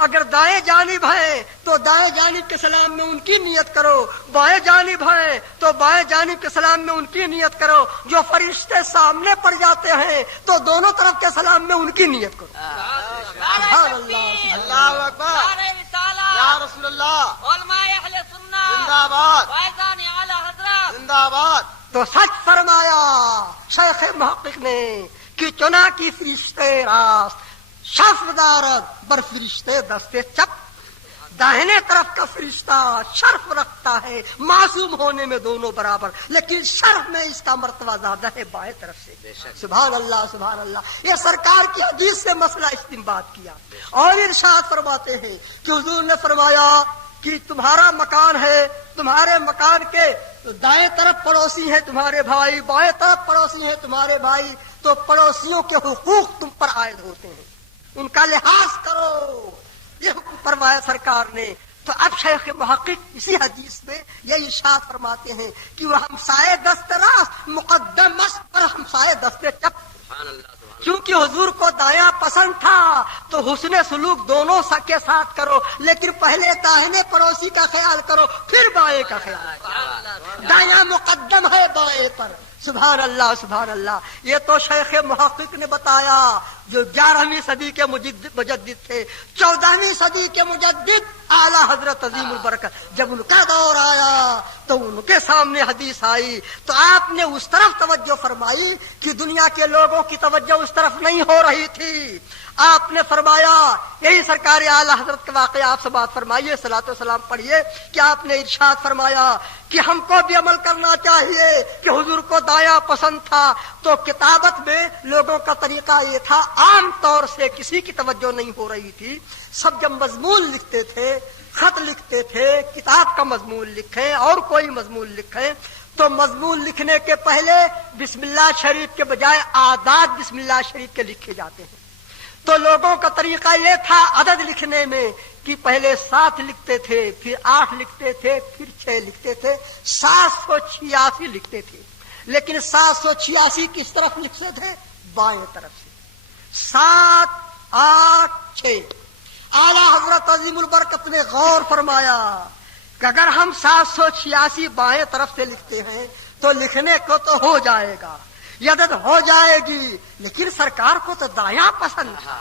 اگر دائیں جانب ہیں تو دائیں جانب کے سلام میں ان کی نیت کرو، بائیں جانب ہیں تو بائیں جانب کے سلام میں ان کی نیت کرو۔ جو فرشتے سامنے پڑ جاتے ہیں تو دونوں طرف کے سلام میں ان کی نیت کرو۔ سبحان اللہ، اللہ اکبر، یا رسول اللہ، علماء اہل سنت زندہ باد، فیضان اعلی حضرت زندہ باد۔ تو سچ فرمایا شیخ محقق نے کہ چنا کی فرشتے راست شف دارد بر فرشتے دستے چپ، داہنے طرف کا فرشتہ شرف رکھتا ہے معصوم ہونے میں دونوں برابر، لیکن شرف میں اس کا مرتبہ زیادہ ہے بائیں طرف سے۔ سبحان اللہ، سبحان اللہ۔ یہ سرکار کی حدیث سے مسئلہ استنباط کیا اور ارشاد فرماتے ہیں کہ حضور نے فرمایا کہ تمہارا مکان ہے، تمہارے مکان کے دائیں طرف پڑوسی ہیں تمہارے بھائی، بائیں طرف پڑوسی ہیں تمہارے بھائی، تو پڑوسیوں کے حقوق تم پر عائد ہوتے ہیں، ان کا لحاظ کرو، یہ حکم فرمایا سرکار نے۔ تو اب شیخ محقق اسی حدیث میں یہ ارشاد فرماتے ہیں کہ وہ ہمسائے دست راست مقدم است پر ہمسائے دست چپ، کیونکہ حضور کو دایاں پسند تھا تو حسن سلوک دونوں کے ساتھ کرو، لیکن پہلے داہنے پڑوسی کا خیال کرو پھر بائیں کا خیال، دایاں مقدم ہے بائیں پر۔ سبحان اللہ، سبحان اللہ۔ یہ تو شیخ محقق نے بتایا جو 11ویں صدی کے مجدد تھے، 14ویں صدی کے مجدد اعلیٰ حضرت عظیم البرکت، جب ان کا دور آیا تو ان کے سامنے حدیث آئی تو آپ نے اس طرف توجہ فرمائی کہ دنیا کے لوگوں کی توجہ اس طرف نہیں ہو رہی تھی۔ آپ نے فرمایا، یہی سرکار اعلیٰ حضرت کے واقعہ آپ سے بات فرمائیے، صلاۃ و سلام پڑھیے، کہ آپ نے ارشاد فرمایا کہ ہم کو بھی عمل کرنا چاہیے کہ حضور کو دایاں پسند تھا تو کتابت میں لوگوں کا طریقہ یہ تھا، عام طور سے کسی کی توجہ نہیں ہو رہی تھی، سب جب مضمون لکھتے تھے، خط لکھتے تھے، کتاب کا مضمون لکھیں اور کوئی مضمون لکھیں تو مضمون لکھنے کے پہلے بسم اللہ شریف کے بجائے اعداد بسم اللہ شریف کے لکھے جاتے ہیں۔ تو لوگوں کا طریقہ یہ تھا عدد لکھنے میں کہ پہلے 7 لکھتے تھے، پھر 8 لکھتے تھے، پھر 6 لکھتے تھے، 786 لکھتے تھے، لیکن 786 کس طرف لکھتے تھے؟ بائیں طرف سے۔ 7 8 6 اعلیٰ حضرت عظیم البرکت نے غور فرمایا کہ اگر ہم 786 بائیں طرف سے لکھتے ہیں تو لکھنے کو تو ہو جائے گا، یہ عدد ہو جائے گی، لیکن سرکار کو تو دایاں پسند ہے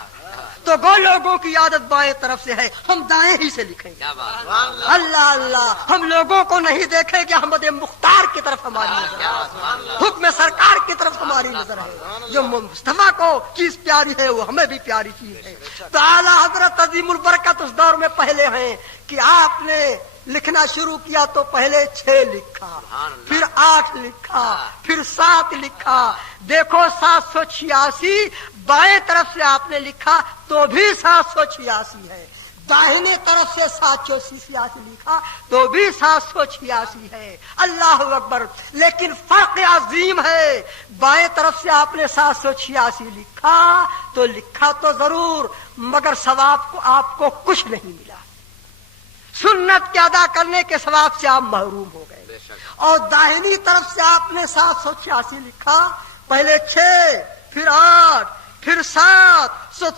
تو وہ لوگوں کی عادت بائیں طرف سے ہے، ہم دائیں ہی سے لکھیں گے۔ اللہ اللہ، ہم لوگوں کو نہیں دیکھیں کہ احمد مختار کی طرف ہماری نظر ہے، حکم سرکار کی طرف ہماری نظر ہے، جو مصطفیٰ کو چیز پیاری ہے وہ ہمیں بھی پیاری چیز ہے۔ تو اعلیٰ حضرت عظیم البرکت اس دور میں پہلے ہیں کہ آپ نے لکھنا شروع کیا تو پہلے 6 لکھا، پھر 8 لکھا، پھر 7 لکھا، دیکھو 786 بائیں طرف سے آپ نے لکھا تو بھی 786 ہے، داہنے طرف سے 786 لکھا تو بھی 786 ہے۔ اللہ اکبر، لیکن فرق عظیم ہے، بائیں طرف سے آپ نے 786 لکھا تو لکھا تو ضرور مگر ثواب کو آپ کو کچھ نہیں ملا، سنت کے ادا کرنے کے ثواب سے آپ محروم ہو گئے۔ اور داہنی طرف سے آپ نے 786 لکھا، پہلے 6 پھر 8 پھر 7،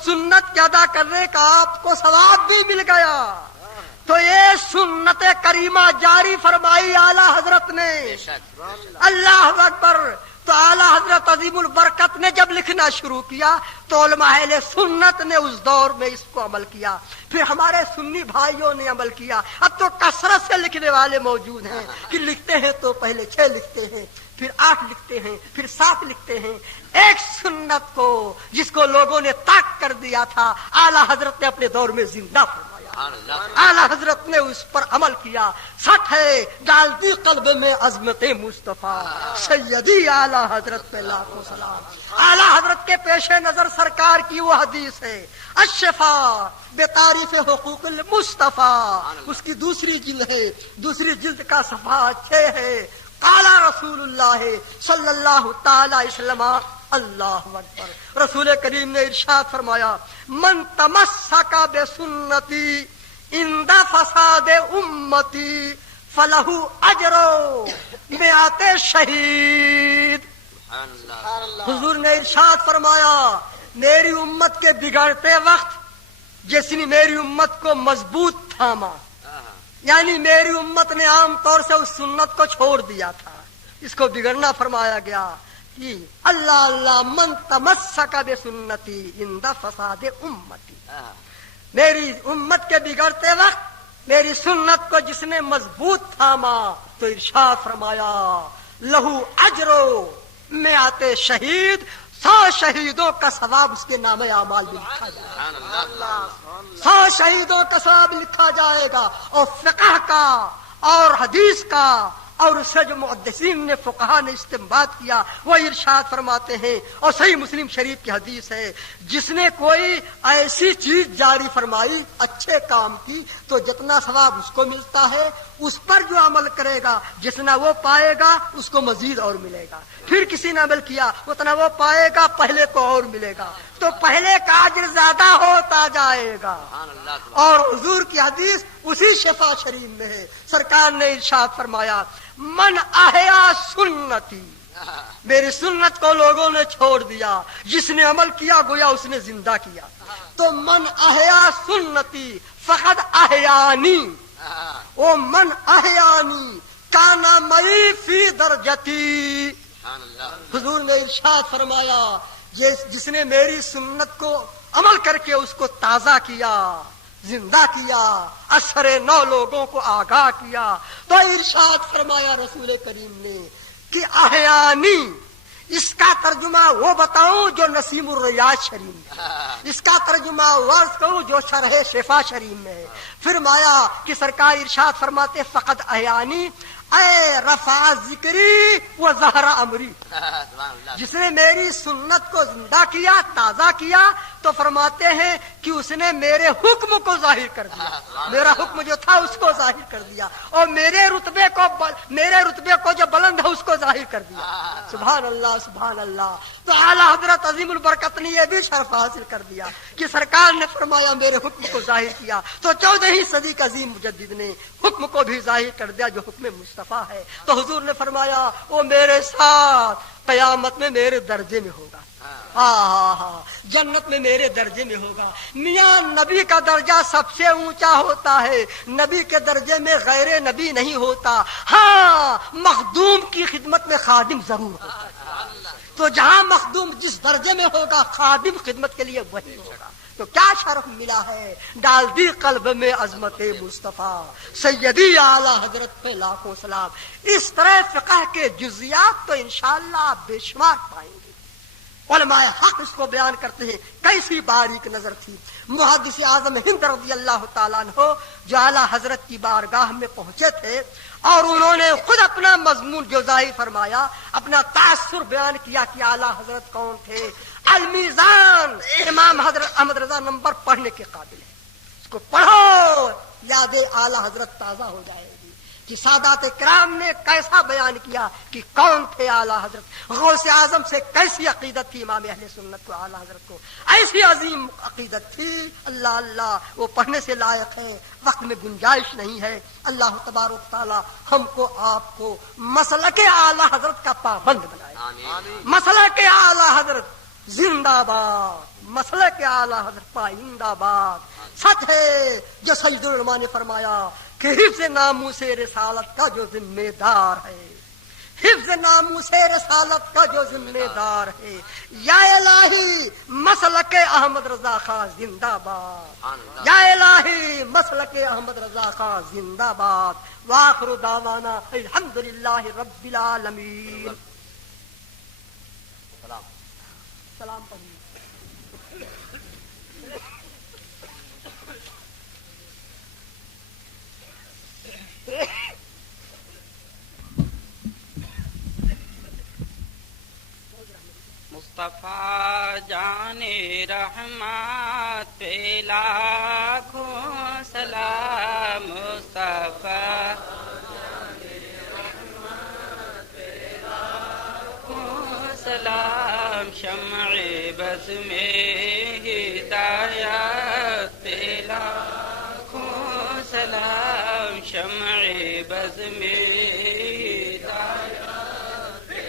سنت کے ادا کرنے کا آپ کو ثواب بھی مل گیا۔ تو یہ سنت کریمہ جاری فرمائی اعلیٰ حضرت نے۔ اللہ اکبر۔ تو اعلیٰ حضرت عظیم البرکت نے جب لکھنا شروع کیا تو علماء اہل سنت نے اس دور میں اس کو عمل کیا، پھر ہمارے سنی بھائیوں نے عمل کیا، اب تو کثرت سے لکھنے والے موجود ہیں کہ لکھتے ہیں تو پہلے 6 لکھتے ہیں، پھر 8 لکھتے ہیں، پھر 7 لکھتے ہیں۔ ایک سنت کو جس کو لوگوں نے تاک کر دیا تھا اعلیٰ حضرت نے اپنے دور میں زندہ فرمایا۔ اعلیٰ حضرت نے اس پر عمل کیا. سچ ہے ڈال دی قلب میں عظمت مصطفیٰ سیدی اعلیٰ حضرت پہ لاکھوں سلام. اعلیٰ حضرت کے پیش نظر سرکار کی وہ حدیث ہے الشفا بتعریف حقوق المصطفیٰ. اس کی دوسری جلد ہے, دوسری جلد کا صفحہ 6 ہے. قال رسول اللہ صلی اللہ تعالی علیہ وسلم اللہ اکبر. رسول کریم نے ارشاد فرمایا من تمسک بسنتی عند فساد امتی فلہ اجر مئات شہید. حضور نے ارشاد فرمایا میری امت کے بگڑتے وقت جس نے میری امت کو مضبوط تھاما, یعنی میری امت نے عام طور سے اس سنت کو چھوڑ دیا تھا, اس کو بگڑنا فرمایا گیا کہ اللہ اللہ من تمسک بسنتی عند فساد امتی. میری امت کے بگڑتے وقت میری سنت کو جس نے مضبوط تھاما تو ارشاد فرمایا لہو اجرو مئات شہید, 100 شہیدوں کا ثواب اس کے نام اعمال میں لکھا جائے گا. 100 شہیدوں کا ثواب لکھا جائے گا. اور فقہ کا اور حدیث کا اور اس سے جو محدثین نے فقہا نے استنباط کیا وہ ارشاد فرماتے ہیں, اور صحیح مسلم شریف کی حدیث ہے جس نے کوئی ایسی چیز جاری فرمائی اچھے کام کی تو جتنا ثواب اس کو ملتا ہے اس پر جو عمل کرے گا جتنا وہ پائے گا اس کو مزید اور ملے گا. پھر کسی نے عمل کیا اتنا وہ پائے گا پہلے کو اور ملے گا, تو پہلے کا اجر زیادہ ہوتا جائے گا. اور حضور کی حدیث اسی شفا شریف میں ہے. سرکار نے ارشاد فرمایا من احیا سنتی, میری سنت کو لوگوں نے چھوڑ دیا, جس نے عمل کیا گویا اس نے زندہ کیا. تو من احیا سنتی فقد احیانی, او من احیانی کانا مئی فی درجتی. حضور نے ارشاد فرمایا جس نے میری سنت کو عمل کر کے اس کو تازہ کیا, زندہ کیا, اثر نو لوگوں کو آگاہ کیا, تو ارشاد فرمایا رسول کریم نے کہ احیانی, اس کا ترجمہ وہ بتاؤں جو نسیم الریاض شریف میں ہے, اس کا ترجمہ ورز کروں جو شرح شفا شریف میں ہے. فرمایا کہ سرکار ارشاد فرماتے فقط احیانی اے رفع ذکری و ظہر امری, جس نے میری سنت کو زندہ کیا تازہ کیا تو فرماتے ہیں کہ اس نے میرے حکم کو ظاہر کر دیا, میرا حکم جو تھا اس کو ظاہر کر دیا, اور میرے رتبے کو جو بلند ہے اس کو ظاہر کر دیا. سبحان اللہ سبحان اللہ. تو اعلیٰ حضرت عظیم البرکت نے یہ بھی شرف حاصل کر دیا کہ سرکار نے فرمایا میرے حکم کو ظاہر کیا, تو 14ویں صدی کا عظیم مجدد نے حکم کو بھی ظاہر کر دیا جو حکم مصطفیٰ ہے. تو حضور نے فرمایا وہ میرے ساتھ قیامت میں میرے درجے میں ہوگا, جنت میں میرے درجے میں ہوگا. میاں نبی کا درجہ سب سے اونچا ہوتا ہے, نبی کے درجے میں غیر نبی نہیں ہوتا. ہاں مخدوم کی خدمت میں خادم ضرور ہوتا ہے, تو جہاں مخدوم جس درجے میں ہوگا خادم خدمت کے لیے وہی ہوگا. تو کیا شرف ملا ہے, ڈال دی قلب میں عظمت مصطفیٰ سیدی اعلیٰ حضرت پہ لاکھوں سلام. اس طرح فقہ کے جزیات تو انشاءاللہ آپ بے شمار پائیں گے. علماء حق اس کو بیان کرتے ہیں کیسی باریک نظر تھی. محدث اعظم ہند رضی اللہ تعالیٰ عنہ جو اعلیٰ حضرت کی بارگاہ میں پہنچے تھے اور انہوں نے خود اپنا مضمون جو ظاہر فرمایا, اپنا تاثر بیان کیا کہ اعلیٰ حضرت کون تھے. المیزان امام حضرت احمد رضا نمبر پڑھنے کے قابل ہے, اس کو پڑھو یاد اعلیٰ حضرت تازہ ہو جائے گی کہ سادات کرام نے کیسا بیان کیا کہ کون تھے اعلیٰ حضرت. غوث اعظم سے کیسی عقیدت تھی امام اہل سنت کو, اعلیٰ حضرت کو ایسی عظیم عقیدت تھی. اللہ اللہ وہ پڑھنے سے لائق ہے, وقت میں گنجائش نہیں ہے. اللہ تبارک تعالی ہم کو آپ کو مسلک اعلیٰ حضرت کا پابند بنائے. مسلک اعلیٰ حضرت زندہ باد, مسلک اعلیٰ حضرت پائندہ باد. سچ ہے جو سید العلماء نے فرمایا کہ حفظ ناموس رسالت کا جو ذمہ دار ہے, حفظ ناموس رسالت کا جو ذمہ دار ہے, یا الہی مسلک احمد رضا خان زندہ باد, یا الہی مسلک احمد رضا خان زندہ باد. وآخر دعوانا الحمدللہ رب العالمین. سلام پڑھیے. مصطفیٰ جان رحمت پہ لاکھوں سلام مصطفیٰ سلام شمع بز میں ہدایت پہ لاکھوں سلام شمع بز میں ہدایت پہ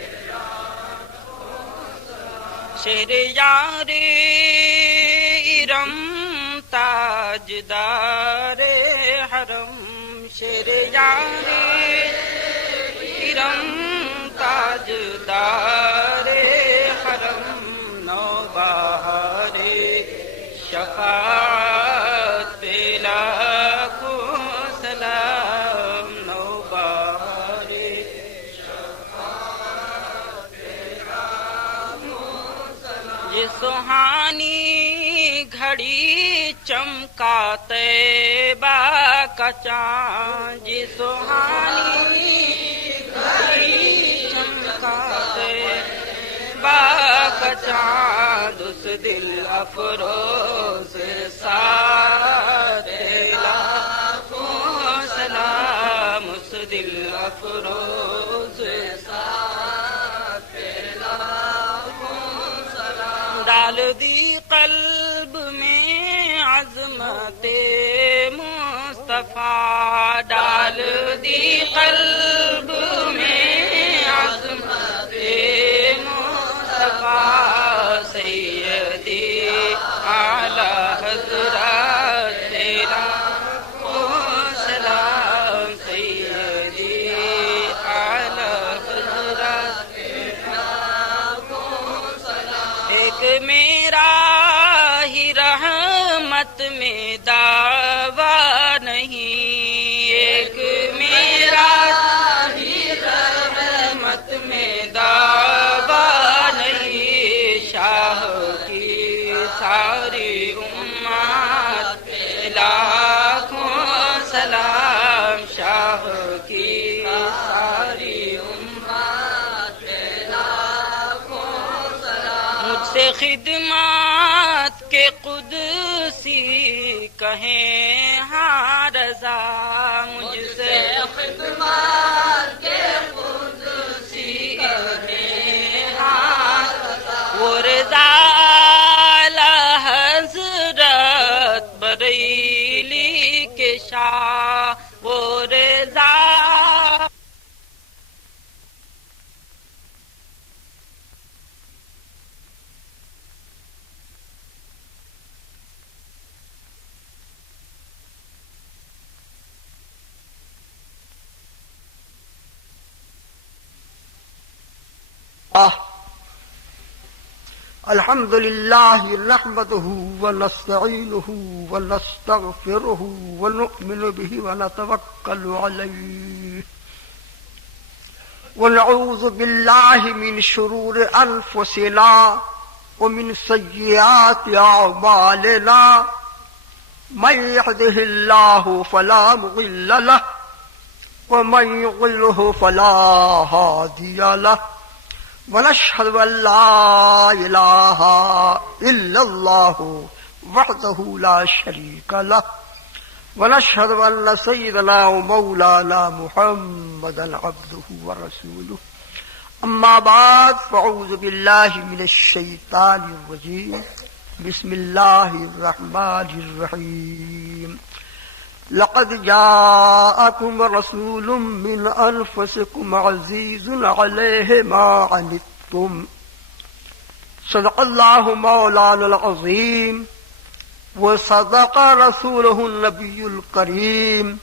شیر یار ارم تاجدار حرم شیر یار ارم تاجدار حرم نوبہار شفاعت پہ لاکھوں سلام نوبہار شفاعت پہ لاکھوں سلام یہ سہانی گھڑی چمکا طیبہ کا چاند یہ سہانی کا چاند اس دل افروز ساتھ لاکھوں سلام اس دل افروز ساتھ لاکھوں سلام ڈال دی قلب میں عظمت مصطفیٰ ڈال دی قلب میں عظمت سیدی اعلی حضرت تیرا سلام سیدی اعلی حضرت تیرا سلام ایک میرا ہی رحمت میں دعویٰ نہیں ایک میرا ہی رحمت میں دعویٰ نہیں شاہ کی ساری امت پہ لاکھوں سلام شاہ کی ساری امت پہ لاکھوں سلام مجھ سے خدمات کے قدسی کہیں ہاں رضا مجھ سے خدمات کے قدسی کہیں ہاں وہ رضا اعلی حضرت بریلی کے شاہ وہ رضا الحمد لله نحمده ونستعينه ونستغفره ونؤمن به ونتوكل عليه ونعوذ بالله من شرور أنفسنا ومن سيئات أعمالنا من يهده الله فلا مضل له ومن يضلل فلا هادي له ونشهد أن لا إله إلا الله وحده لا شريك له ونشهد أن سيدنا ومولانا محمدا عبده ورسوله أما بعد فأعوذ بالله من الشيطان الرجيم بسم الله الرحمن الرحيم لقد جاءكم رسول من أنفسكم عزيز عليه ما عنتم صدق الله مولانا العظيم وصدق رسوله النبي الكريم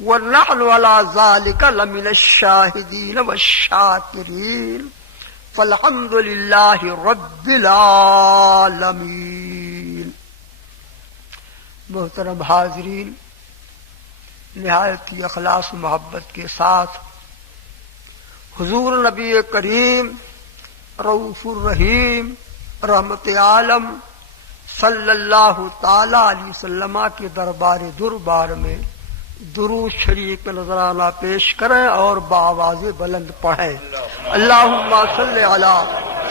ونحن على ذلك لمن الشاهدين والشاكرين فالحمد لله رب العالمين. محترم حاضرین، نہایت ہی اخلاص و محبت کے ساتھ حضور نبی کریم رؤوف الرحیم رحمت عالم صلی اللہ تعالی علیہ وسلم کے دربار میں درود شریف کا نذرانہ پیش کریں اور بآواز بلند پڑھیں. اللہم صلی علی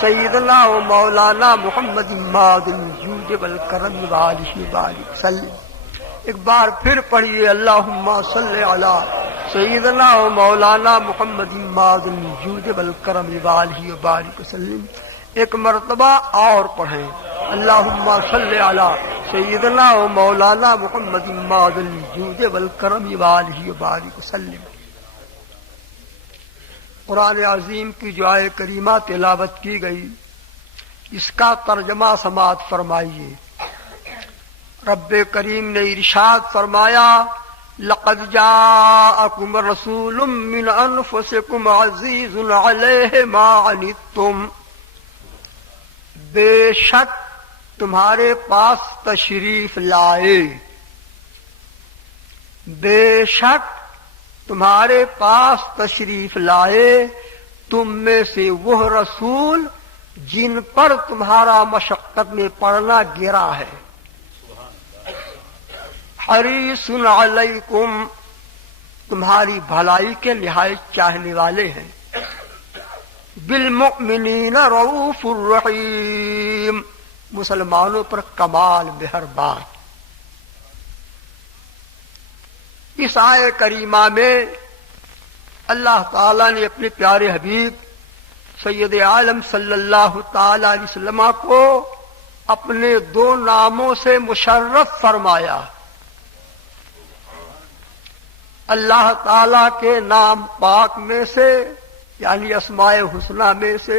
سیدنا و مولانا محمد ماد الجود والکرم وآلہ وبارک وسلم. ایک بار پھر پڑھیے اللہم صلی علی سیدنا و مولانا محمد ماد الجود والکرم وآلہ وبارک وسلم. ایک مرتبہ اور پڑھیں اللہم صلی علی سیدنا و مولانا محمد ماد الجود والکرم وآلہ وبارک وسلم. قرآن عظیم کی جو آیہ کریمہ تلاوت کی گئی اس کا ترجمہ سماعت فرمائیے. رب کریم نے ارشاد فرمایا لقد جاءکم رسول من انفسکم عزیز علیہ ما عنتم، بے شک تمہارے پاس تشریف لائے، بے شک تمہارے پاس تشریف لائے تم میں سے وہ رسول جن پر تمہارا مشقت میں پڑنا گرا ہے. حریص علیکم، تمہاری بھلائی کے نہایت چاہنے والے ہیں. بالمؤمنین رؤوف الرحیم، مسلمانوں پر کمال مہربان. اس آیہ کریمہ میں اللہ تعالی نے اپنے پیارے حبیب سید عالم صلی اللہ تعالی علیہ وسلم کو اپنے دو ناموں سے مشرف فرمایا. اللہ تعالی کے نام پاک میں سے یعنی اسماء حسنہ میں سے